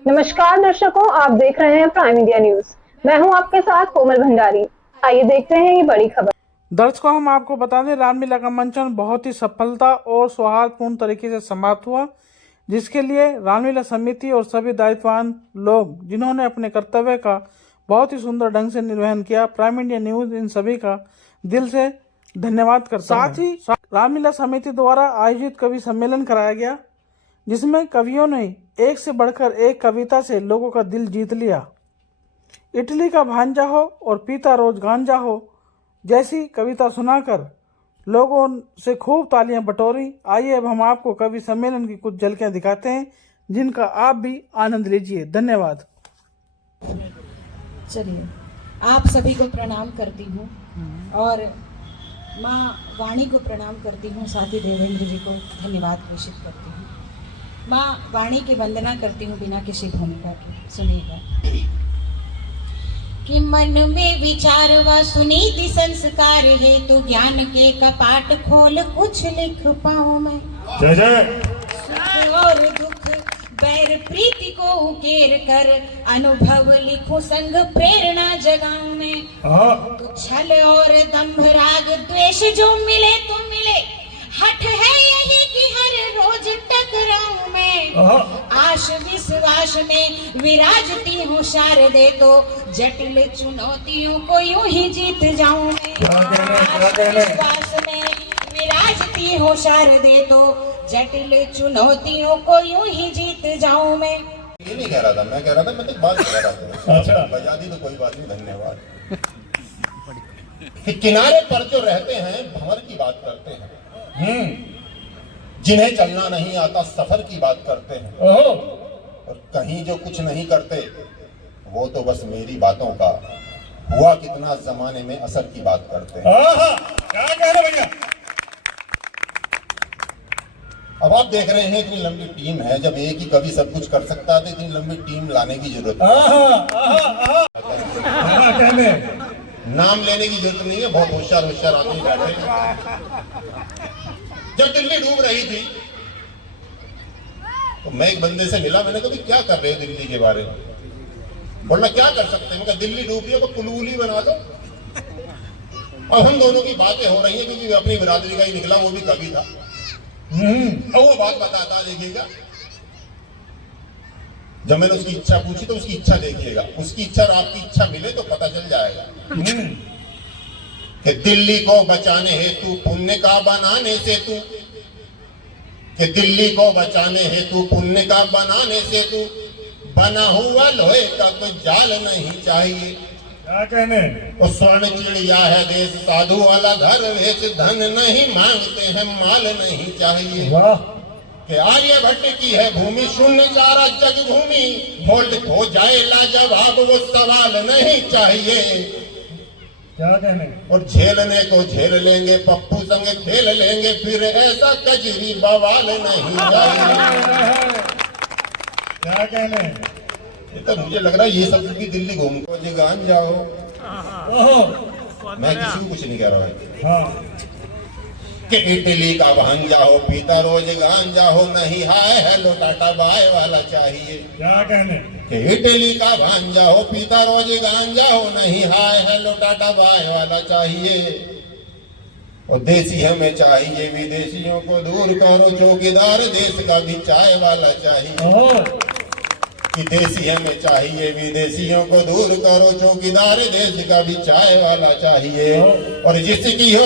नमस्कार दर्शकों, आप देख रहे हैं प्राइम इंडिया न्यूज। मैं हूं आपके साथ कोमल भंडारी। आइए देखते हैं ये बड़ी खबर। दर्शकों, हम आपको बता दें, रामलीला का मंचन बहुत ही सफलता और सौहार्दपूर्ण तरीके से समाप्त हुआ, जिसके लिए रामलीला समिति और सभी दायित्ववान लोग जिन्होंने अपने कर्तव्य का बहुत ही सुंदर ढंग से निर्वहन किया, प्राइम इंडिया न्यूज इन सभी का दिल से धन्यवाद करता है। साथ ही रामलीला समिति द्वारा आयोजित कवि सम्मेलन कराया गया, जिसमें कवियों ने एक से बढ़कर एक कविता से लोगों का दिल जीत लिया। इटली का भांजा हो और पीता रोज गांजा हो जैसी कविता सुनाकर लोगों से खूब तालियां बटोरी। आइए अब हम आपको कवि सम्मेलन की कुछ झलकियां दिखाते हैं, जिनका आप भी आनंद लीजिए। धन्यवाद। चलिए, आप सभी को प्रणाम करती हूँ और माँ वाणी को प्रणाम करती हूँ, साथ ही देवेंद्र जी को धन्यवाद घोषित करती हूँ। माँ वाणी की वंदना करती हूँ बिना किसी भूमिका के। सुनिएगा कि मन में विचार व सुनीति संस्कार है, तू ज्ञान के कपाट खोल कुछ लिख पाऊँ मैं। जय जय। सुख और दुख बैर प्रीति को उकेर कर अनुभव लिखूं, संग प्रेरणा जगाऊं मैं। तो छल और दंभ राग द्वेष जो मिले तो मिले, हठ है यही कि हर रोज टकराऊं मैं। आश विश्वास में विराजती हूँ शारदे, तो जटिल चुनौतियों को यूं ही जीत जाऊं मैं। आश विश्वास में विराजती हूँ शारदे, तो जटिल चुनौतियों को यूं ही जीत जाऊं मैं। ये नहीं कह रहा था, मैं कह रहा था, मैं तो बात कह रहा था। अच्छा, बजा दी तो कोई बात नहीं, धन्यवाद। कि किनारे पर जो रहते हैं भंवर की बात करते हैं, जिन्हें चलना नहीं आता सफर की बात करते हैं, और कहीं जो कुछ नहीं करते वो तो बस मेरी बातों का हुआ कितना जमाने में असर की बात करते हैं। क्या कह रहे भैया? अब आप देख रहे हैं इतनी लंबी टीम है, जब एक ही कवि सब कुछ कर सकता है तो इतनी लंबी टीम लाने की जरूरत है। नाम लेने की जरूरत नहीं है, बहुत होशियार आदमी बैठे। जब दिल्ली डूब रही थी तो मैं एक बंदे से मिला, मैंने कहा क्या कर रहे हो दिल्ली के बारे में? बोला क्या कर सकते हैं? मैं कहा दिल्ली डूब रही है तो पुलवुली बना दो। और हम दोनों की बातें हो रही है, क्योंकि अपनी बिरादरी का ही निकला, वो भी कवि था। और वो बात बताता, देखिएगा जब मैंने उसकी इच्छा पूछी तो उसकी इच्छा देखिएगा, उसकी इच्छा और आपकी इच्छा मिले तो पता चल जाएगा कि दिल्ली को बचाने हेतु पुण्य का बनाने से तू, कि दिल्ली को बचाने हेतु पुण्य का बनाने से तू, बना हुआ लोहे का कोई जाल नहीं चाहिए। क्या कहने? तो स्वर्ण चिड़िया है देश, साधु वाला घर वेच, धन नहीं मांगते हैं माल नहीं चाहिए। वाह। कि आर्यभट्ट की है भूमि, शून्य चारा जग भूमि, बोल्ड हो जाए लाजवाब वो सवाल नहीं चाहिए। क्या कहने? और झेलने को झेल लेंगे, पप्पू संग खेल लेंगे, फिर ऐसा कजरी बवाल नहीं चाहिए। क्या कहने? ये तो मुझे लग रहा है ये सब भी दिल्ली घूम को गान जाओ। मैं किसी को कुछ नहीं कह रहा है कि इटली का भांजा हो, पीता रोज गांजा हो, नहीं हाय हेलो टाटा बाय वाला चाहिए। क्या कहने? कि इटली का भांजा हो, पीता रोज गांजा हो, नहीं हाय हेलो टाटा बाय वाला चाहिए। और देसी हमें चाहिए, विदेशियों को दूर करो, चौकीदार देश का भी चाय वाला चाहिए। कि देसी हमें चाहिए, विदेशियों को दूर करो, चौकीदार देश का भी चाय वाला चाहिए। और जिसकी हो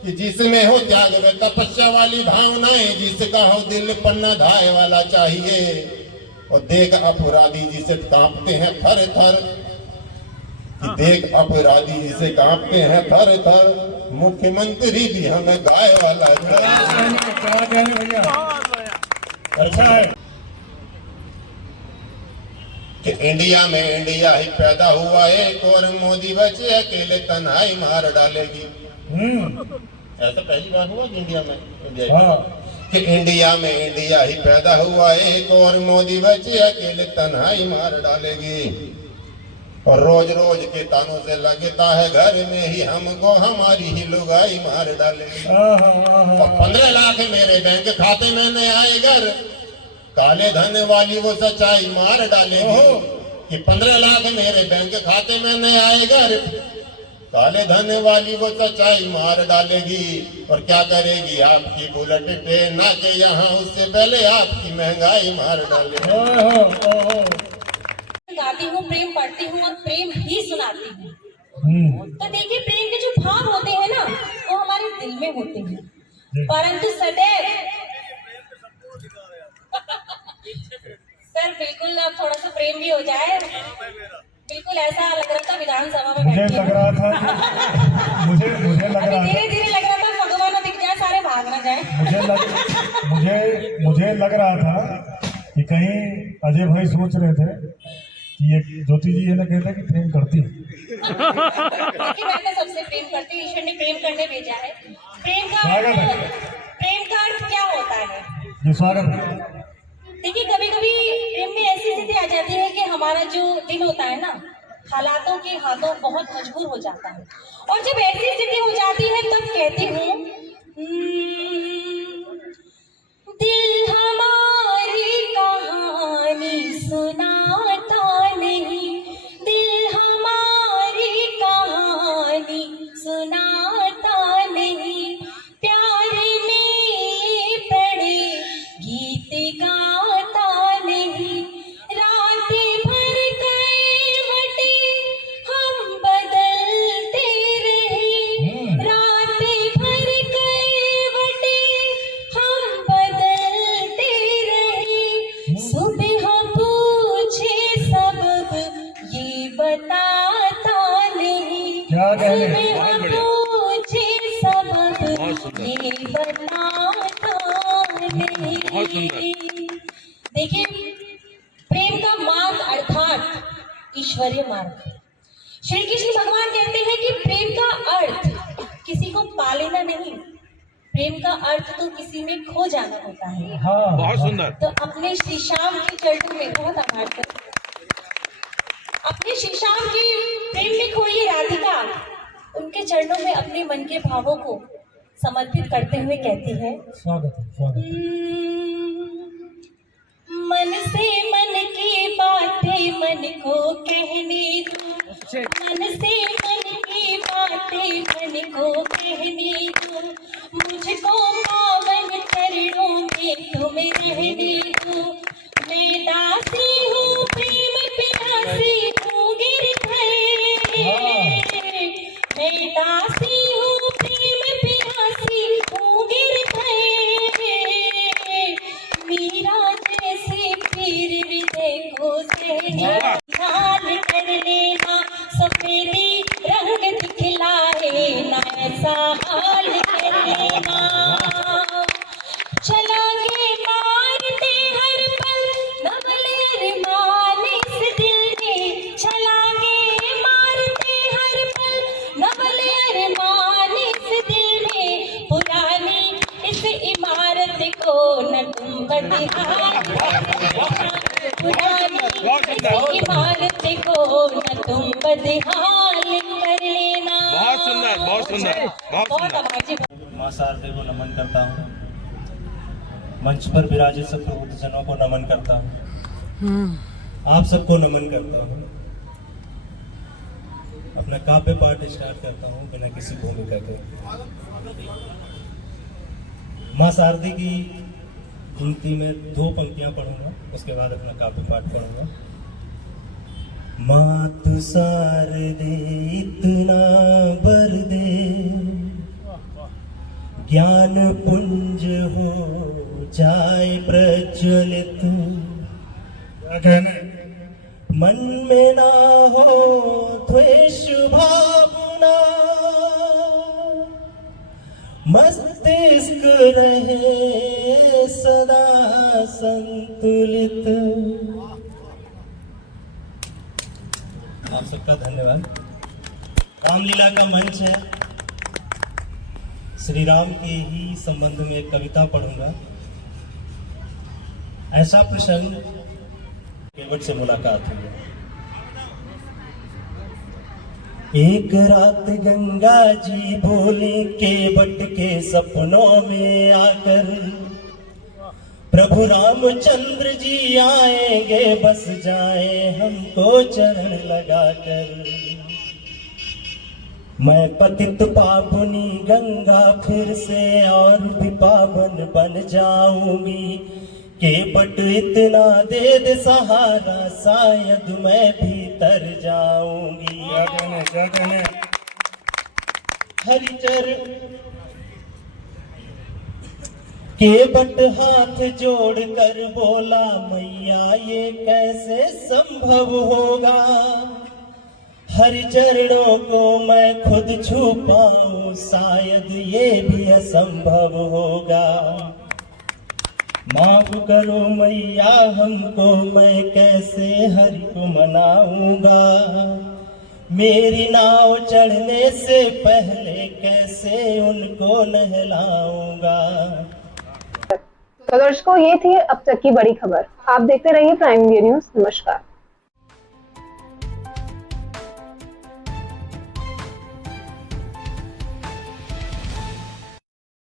कि जिसमें हो त्याग व तपस्या वाली भावनाएं, जिसका हो दिल पन्ना धाय वाला चाहिए। और देख अपराधी जिसे कांपते हैं थर थर, कि देख अपराधी जिसे कांपते हैं थर थर, मुख्यमंत्री भी हमें गाय वाला चाहिए। क्या कहने भैया? अच्छा है कि इंडिया में इंडिया ही पैदा हुआ एक, और मोदी बचे अकेले तन्हाई मार डालेगी। ऐसा पहली बार हुआ कि इंडिया में इंडिया कि इंडिया में इंडिया ही पैदा हुआ एक, और मोदी बचे अकेले तन्हाई मार डालेगी। और रोज रोज के तानों से लगता है घर में ही हमको हमारी ही लुगाई मार डालेगी। और 15 लाख मेरे बैंक खाते में नहीं आए घर, काले धन वाली वो सच्चाई मार डालेगी कि 15 लाख मेरे बैंक खाते में नहीं आएगा रे। काले धन वाली वो सच्चाई मार डालेगी और क्या करेगी आपकी बुलेट ट्रेन ना के यहाँ, उससे पहले आपकी महंगाई मार डालेगी। गाती हूँ, प्रेम पढ़ती हूँ और प्रेम ही सुनाती हूँ। तो देखिए, प्रेम के जो भाव होते हैं ना, वो हमारे दिल में होते हैं, परंतु सदैव सर बिल्कुल अब थोड़ा सा प्रेम भी हो जाए, बिल्कुल ऐसा लग रहा था विधानसभा में मुझे बैठी लग हूँ। रहा था मुझे लग रहा था धीरे धीरे लग रहा था भगवान दिख जाए, सारे भाग ना जाए। मुझे लग रहा था कि कहीं अजय भाई सोच रहे थे कि ये ज्योति जी ये ना कहते कि प्रेम करती है। देखिए, मैं तो सबसे प्रेम करती हूँ, ईश्वर ने प्रेम करने भेजा है। स्वागत है। प्रेम का अर्थ क्या होता है? जी स्वागत है। देखिए, कभी कभी प्रेम में ऐसी स्थिति आ जाती है कि हमारा जो दिल होता है ना, हालातों के हाथों बहुत मजबूर हो जाता है, और जब ऐसी स्थिति हो जाती है तब कहती हूँ, दिल हमारी कहानी सुनाता नहीं, दिल हमारी कहानी सुनाता नहीं, प्यार में पड़े गीत गाता नहीं, रात भर करवटे हम बदलते रहे, रात भर करवटे हम बदलते रहे, सुबह पूछे सबब ये बताता नहीं, क्या कहने? सुबह पूछे सबब ये बताता नहीं। देखिए, प्रेम का मार्ग अर्थात ईश्वरीय मार्ग। श्री कृष्ण भगवान कहते हैं कि प्रेम का अर्थ किसी को पा लेना नहीं, प्रेम का अर्थ तो किसी में खो जाना होता है। हाँ बहुत सुंदर। तो अपने श्री श्याम के चरणों में बहुत आभार करते हैं। अपने श्री श्याम के प्रेम में खोई राधिका उनके चरणों में अपने मन के भावों को समर्पित करते हुए कहती है, स्वागत है स्वागत है। मन से मन की बातें मन को कहने दो, मन से मन की बातें मन को कहने दो, मुझको पावन चरणों में तुम रहने दो, मैं दासी हूँ प्रेम प्यासी हूँ गिरधर, मैं दासी हूँ प्रेम प्यासी हूँ गिरधर, मीरा जैसे फिर हृदय को सहजाल कर लेना, सफेदी रंग दिखलाए ना ऐसा हाल कर लेना, चलांगे मारते हर पल नवले मान इस दिल में, चलांगे मारते हर पल नवले मान इस दिल में, पुरानी इस इमारत को न तुम बदहाल करना, पुरानी इस इमारत को न तुम बदहाल कर लेना। बहुत सुंदर, बहुत सुंदर, बहुत बहुत सुंदर। आभार जी। माँ शारदे को नमन करता हूँ, मंच पर विराजित सब प्रबुद्धजनों को नमन करता हूँ, आप सबको नमन करता हूँ। अपना काव्य पाठ स्टार्ट करता हूँ बिना किसी भूमिका के। माँ शारदे की गिनती में 2 पंक्तियां पढ़ूंगा, उसके बाद अपना काव्य पाठ पढ़ूंगा। मात शारदे इतना बर दे, ज्ञान पुंज हो जाए प्रज्वलित, क्या कहने? मन में ना हो द्वेष भावना, मस्तिष्क रहे सदा संतुलित। आप सबका धन्यवाद। रामलीला का मंच है, श्री राम के ही संबंध में एक कविता पढ़ूंगा। ऐसा प्रसंग केवट से मुलाकात हुई। एक रात गंगा जी बोले केवट के सपनों में आकर, प्रभु रामचंद्र जी आएंगे, बस जाए हमको चरण लगाकर। मैं पतित पावनी गंगा फिर से और भी पावन बन जाऊंगी, के बट इतना दे दे सहारा, शायद मैं भी तर जाऊंगी। क्या कहने हरिचर के बट हाथ जोड़कर बोला, मैया ये कैसे संभव होगा, हरि चरणों को मैं खुद छू पाऊं, शायद ये भी असंभव होगा। माफ करो मैया हमको, मैं कैसे हरि को मनाऊंगा, मेरी नाव चढ़ने से पहले कैसे उनको नहलाऊंगा। तो दर्शकों, ये थी अब तक की बड़ी खबर। आप देखते रहिए प्राइम इंडिया न्यूज। नमस्कार।